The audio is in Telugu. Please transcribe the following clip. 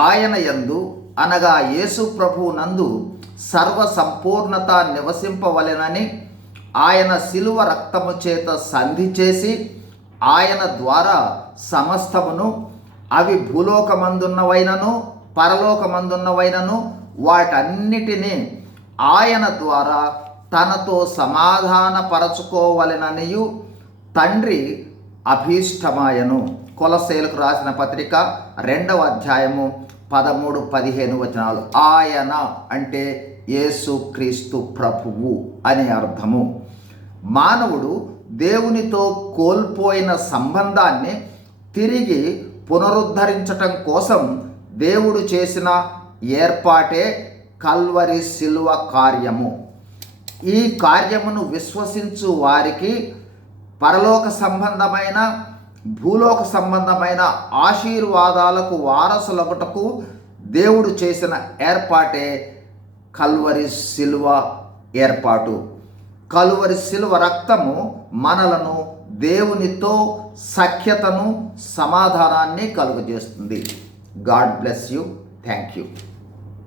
ఆయన యందు అనగా యేసు ప్రభువు నందు సర్వ సంపూర్ణత నివసింపవలెనని ఆయన శిలువ రక్తము చేత సంధి చేసి ఆయన ద్వారా సమస్తమును అవి భూలోకమందున్నవైనను పరలోకమందున్నవైనను వాటన్నిటినీ ఆయన ద్వారా తనతో సమాధానపరచుకోవలెననియు తండ్రి అభీష్టమాయను. కొలసేలకు రాసిన పత్రిక రెండవ అధ్యాయము పదమూడు పదిహేను వచనాలు. ఆయన అంటే యేసు క్రీస్తు ప్రభువు అని అర్థము. మానవుడు దేవునితో కోల్పోయిన సంబంధాన్ని తిరిగి పునరుద్ధరించటం కోసం దేవుడు చేసిన ఏర్పాటే కల్వరి శిల్వ కార్యము. ఈ కార్యమును విశ్వసించు వారికి పరలోక సంబంధమైన భూలోక సంబంధమైన ఆశీర్వాదాలకు వారసులగుటకు దేవుడు చేసిన ఏర్పాటే కల్వరి సిల్వ ఏర్పాటు. కలువరి సిల్వ రక్తము మనలను దేవునితో సఖ్యతను సమాధానాన్ని కలుగజేస్తుంది. God bless you. Thank you